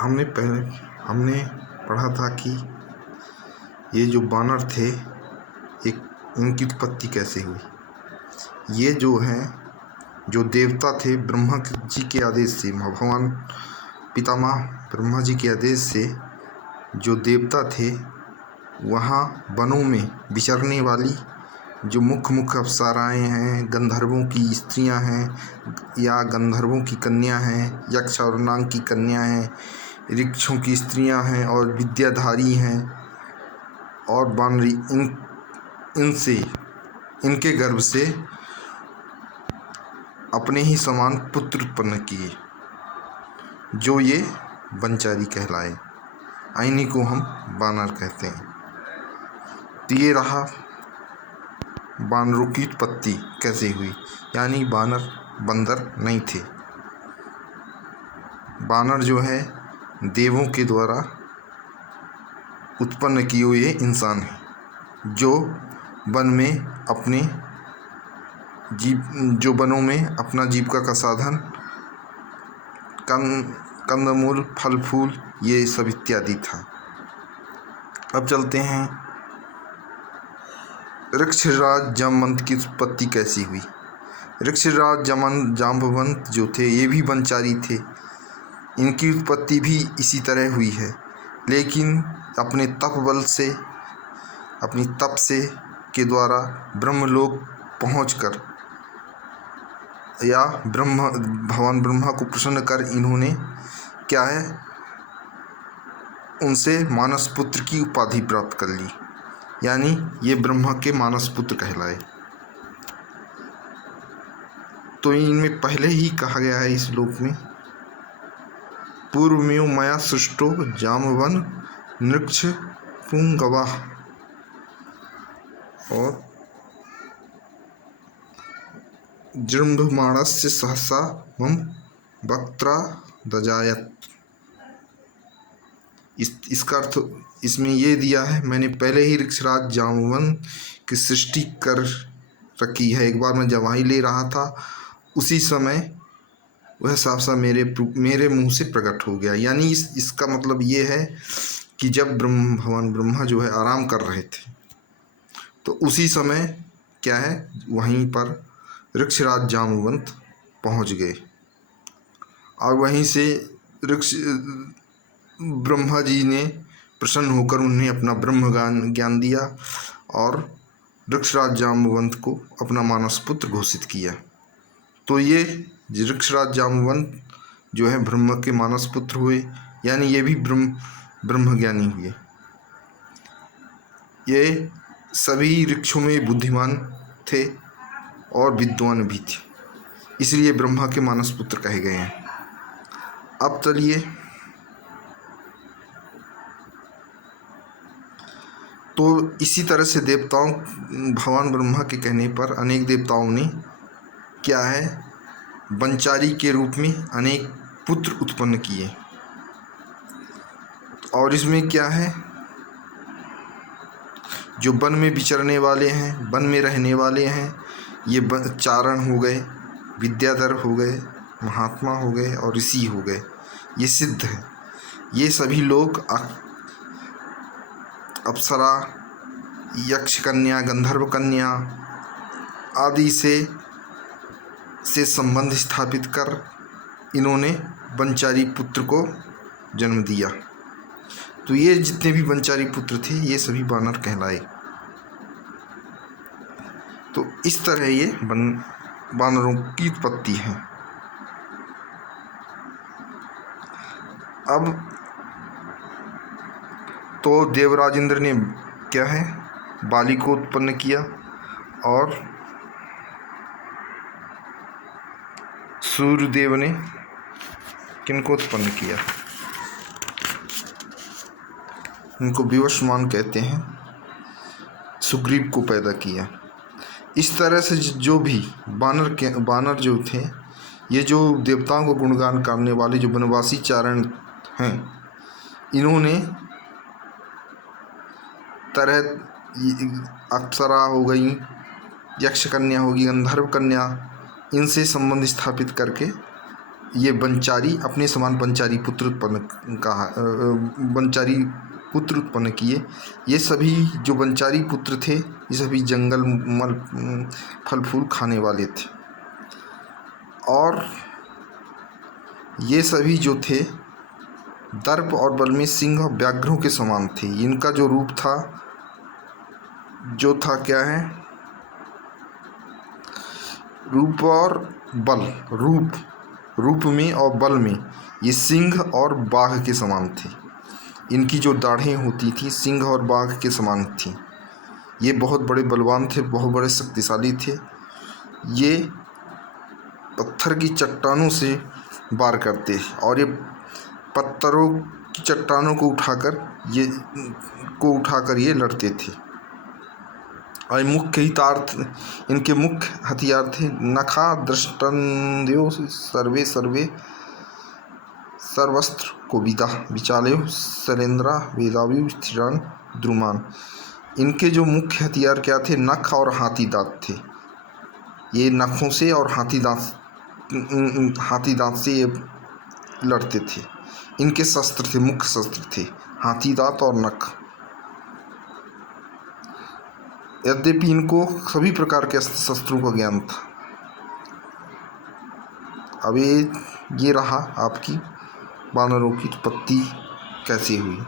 हमने पढ़ा था कि ये जो बानर थे, इनकी उत्पत्ति कैसे हुई। ये जो देवता थे, ब्रह्मा जी के आदेश से, भगवान पितामह ब्रह्मा जी के आदेश से जो देवता थे, वहाँ वनों में विचरने वाली जो मुख्य अप्सराएँ हैं, गंधर्वों की स्त्रियाँ हैं या गंधर्वों की कन्या हैं, यक्ष और नाग की कन्या हैं, ऋक्षों की स्त्रियाँ हैं और विद्याधारी हैं और बानरी, इनके गर्भ से अपने ही समान पुत्र उत्पन्न किए, जो ये वनचारी कहलाए। इन्हीं को हम बानर कहते हैं। तो ये रहा बानरों की उत्पत्ति कैसे हुई, यानी बानर बंदर नहीं थे। बानर जो है देवों के द्वारा उत्पन्न किए हुए इंसान हैं, जो वनों में अपना जीविका का साधन कंदमूल, फल फूल, ये सब इत्यादि था। अब चलते हैं ऋक्षराज जामवंत की उत्पत्ति कैसी हुई। ऋक्षराज जाम्बवंत जो थे, ये भी वनचारी थे। इनकी उत्पत्ति भी इसी तरह हुई है, लेकिन अपने तप से के द्वारा ब्रह्मलोक पहुंचकर या भगवान ब्रह्मा को प्रसन्न कर इन्होंने उनसे मानस पुत्र की उपाधि प्राप्त कर ली, यानी ये ब्रह्मा के मानस पुत्र कहलाए। तो इनमें पहले ही कहा गया है इस श्लोक में, पूर्वमेव मया सृष्टो जाम्बवन नृक्ष पुंगवः, और जृंभमाणस्य सहसा मम वक्त्रा दजायत। इसका अर्थ इसमें ये दिया है, मैंने पहले ही ऋक्षराज जाम्बवन की सृष्टि कर रखी है। एक बार मैं जब वहीं ले रहा था, उसी समय वह साफ मेरे मुंह से प्रकट हो गया। यानी इसका मतलब ये है कि जब भगवान ब्रह्मा जो है आराम कर रहे थे, तो उसी समय वहीं पर ऋक्षराज जाम्बवंत पहुंच गए और वहीं से ब्रह्मा जी ने प्रसन्न होकर उन्हें अपना ब्रह्म ज्ञान दिया और ऋक्षराज जाम्बवंत को अपना मानस पुत्र घोषित किया। तो ये ऋक्षराज जाम्बवंत जो है ब्रह्मा के मानस पुत्र हुए, यानी ये भी ब्रह्म ज्ञानी हुए। ये सभी ऋक्षों में बुद्धिमान थे और विद्वान भी थे, इसलिए ब्रह्मा के मानस पुत्र कहे गए हैं। अब चलिए, तो इसी तरह से भगवान ब्रह्मा के कहने पर अनेक देवताओं ने वनचारी के रूप में अनेक पुत्र उत्पन्न किए। और इसमें जो वन में विचरने वाले हैं, वन में रहने वाले हैं, ये चारण हो गए, विद्याधर हो गए, महात्मा हो गए और ऋषि हो गए, ये सिद्ध है। ये सभी लोग अप्सरा, यक्ष कन्या, गंधर्व कन्या आदि से संबंध स्थापित कर इन्होंने वनचारी पुत्र को जन्म दिया। तो ये जितने भी वनचारी पुत्र थे, ये सभी बानर कहलाए। तो इस तरह ये बानरों की उत्पत्ति है। अब तो देवराज इंद्र ने बाली को उत्पन्न किया और सूर्यदेव ने किनको उत्पन्न किया, इनको विवस्वान कहते हैं, सुग्रीव को पैदा किया। इस तरह से जो भी बानर जो थे, ये जो देवताओं को गुणगान करने वाले जो वनवासी चारण हैं, इन्होंने अप्सरा हो गई, यक्ष कन्या होगी, गंधर्व कन्या, इनसे संबंध स्थापित करके ये वनचारी अपने समान वनचारी पुत्र उत्पन्न कहा, वनचारी पुत्र उत्पन्न किए। ये सभी जो वनचारी पुत्र थे ये सभी जंगल मल फल फूल खाने वाले थे, और ये सभी जो थे दर्प और बल में सिंह और व्याघ्रों के समान थे। इनका जो रूप था जो था क्या है, रूप और बल, रूप में और बल में ये सिंह और बाघ के समान थे। इनकी जो दाढ़ें होती थी सिंह और बाघ के समान थी। ये बहुत बड़े बलवान थे, बहुत बड़े शक्तिशाली थे। ये पत्थर की चट्टानों से वार करते और ये पत्थरों की चट्टानों को उठाकर ये लड़ते थे। और इनके मुख्य हथियार थे नखा दृष्टंद्यो सर्वे सर्वस्त्र कोविदा विचालयो शैलेंद्रा वेदाव्यु स्थिरान द्रुमान। इनके जो मुख्य हथियार क्या थे, नख और हाथी दांत थे। ये नखों से और हाथी दांत से ये लड़ते थे। इनके शस्त्र थे, मुख्य शस्त्र थे हाथी दांत और नख। यद्यपि इनको सभी प्रकार के शस्त्रों का ज्ञान था। अब ये रहा आपकी वानरों की उत्पत्ति कैसे हुई।